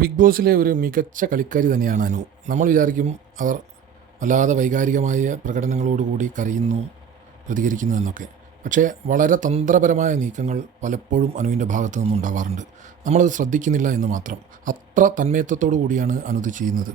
Big ബോസിലെ ഒരു മികച്ച കളിക്കാരി തന്നെയാണ് അനു. നമ്മൾ വിചാരിക്കും അവർ വല്ലാതെ വൈകാരികമായ പ്രകടനങ്ങളോടുകൂടി കരയുന്നു, പ്രതികരിക്കുന്നു എന്നൊക്കെ. പക്ഷേ വളരെ തന്ത്രപരമായ നീക്കങ്ങൾ പലപ്പോഴും അനുവിൻ്റെ ഭാഗത്തു നിന്നുണ്ടാവാറുണ്ട്. നമ്മളത് ശ്രദ്ധിക്കുന്നില്ല എന്ന് മാത്രം. അത്ര തന്മയത്വത്തോടു കൂടിയാണ് അനു ഇത് ചെയ്യുന്നത്.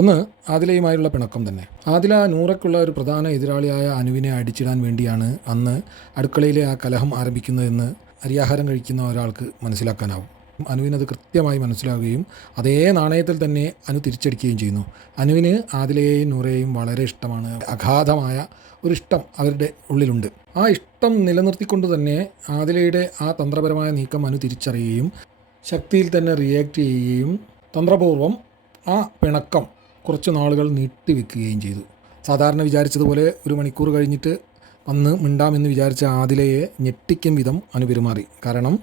ഒന്ന്, ആദിലയുമായുള്ള പിണക്കം തന്നെ. ആദില നൂറയ്ക്കുള്ള ഒരു പ്രധാന എതിരാളിയായ അനുവിനെ അടിച്ചിടാൻ വേണ്ടിയാണ് അന്ന് അടുക്കളയിലെ ആ കലഹം ആരംഭിക്കുന്നതെന്ന് അരിയാഹാരം കഴിക്കുന്ന ഒരാൾക്ക് മനസ്സിലാക്കാനാവും. അനുവിനത് കൃത്യമായി മനസ്സിലാവുകയും അതേ നാണയത്തിൽ തന്നെ അനു തിരിച്ചടിക്കുകയും ചെയ്യുന്നു. അനുവിന് ആദിലയെയും നൂറയെയും വളരെ ഇഷ്ടമാണ്. അഗാധമായ ഒരു ഇഷ്ടം അവരുടെ ഉള്ളിലുണ്ട്. ആ ഇഷ്ടം നിലനിർത്തിക്കൊണ്ട് തന്നെ ആദിലയുടെ ആ തന്ത്രപരമായ നീക്കം അനു തിരിച്ചറിയുകയും ശക്തിയിൽ തന്നെ റിയാക്ട് ചെയ്യുകയും തന്ത്രപൂർവ്വം ആ പിണക്കം കുറച്ച് നാളുകൾ നീട്ടിവെക്കുകയും ചെയ്തു. സാധാരണ വിചാരിച്ചതുപോലെ ഒരു മണിക്കൂർ കഴിഞ്ഞിട്ട് വന്ന് മിണ്ടാമെന്ന് വിചാരിച്ച ആദിലയെ ഞെട്ടിക്കും വിധം അനു പെരുമാറി. കാരണം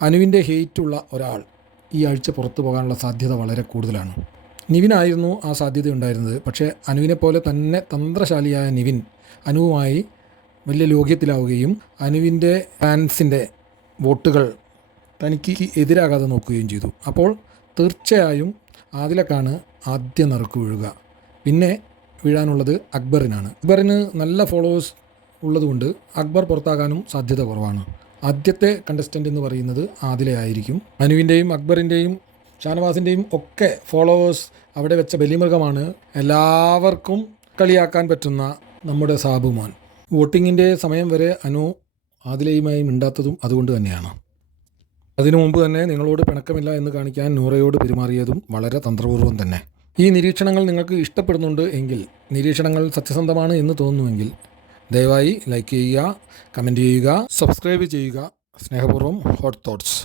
അനുവിൻ്റെ ഹെയ്റ്റുള്ള ഒരാൾ ഈ ആഴ്ച പുറത്തു പോകാനുള്ള സാധ്യത വളരെ കൂടുതലാണ്. നിവിനായിരുന്നു ആ സാധ്യത ഉണ്ടായിരുന്നത്. പക്ഷേ അനുവിനെ പോലെ തന്നെ തന്ത്രശാലിയായ നിവിൻ അനുവുമായി വലിയ ലോക്യത്തിലാവുകയും അനുവിൻ്റെ ഫാൻസിൻ്റെ വോട്ടുകൾ തനിക്ക് എതിരാകാതെ നോക്കുകയും ചെയ്തു. അപ്പോൾ തീർച്ചയായും ആദിലക്കാണ് ആദ്യം നറുക്ക് വീഴുക. പിന്നെ വീഴാനുള്ളത് അക്ബറിനാണ്. അക്ബറിന് നല്ല ഫോളോവേഴ്സ് ഉള്ളതുകൊണ്ട് അക്ബർ പുറത്താകാനും സാധ്യത കുറവാണ്. ആദ്യത്തെ കണ്ടസ്റ്റൻ്റ് എന്ന് പറയുന്നത് ആദിലയായിരിക്കും. അനുവിൻ്റെയും അക്ബറിൻ്റെയും ഷാനവാസിൻ്റെയും ഒക്കെ ഫോളോവേഴ്സ് അവിടെ വെച്ച ബലിമൃഗമാണ്. എല്ലാവർക്കും കളിയാക്കാൻ പറ്റുന്ന നമ്മുടെ സാബുമോൻ. വോട്ടിങ്ങിൻ്റെ സമയം വരെ അനു ആദിലയുമായി മിണ്ടാത്തതും അതുകൊണ്ട് തന്നെയാണ്. അതിനു മുമ്പ് തന്നെ നിങ്ങളോട് പിണക്കമില്ല എന്ന് കാണിക്കാൻ നൂറയോട് പെരുമാറിയതും വളരെ തന്ത്രപൂർവ്വം തന്നെ. ഈ നിരീക്ഷണങ്ങൾ നിങ്ങൾക്ക് ഇഷ്ടപ്പെടുന്നുണ്ട് എങ്കിൽ, നിരീക്ഷണങ്ങൾ സത്യസന്ധമാണ് എന്ന് തോന്നുന്നുവെങ്കിൽ ദയവായി ലൈക്ക് ചെയ്യുക, കമൻറ്റ് ചെയ്യുക, സബ്സ്ക്രൈബ് ചെയ്യുക. സ്നേഹപൂർവ്വം ഹോട്ട് തോട്ട്സ്.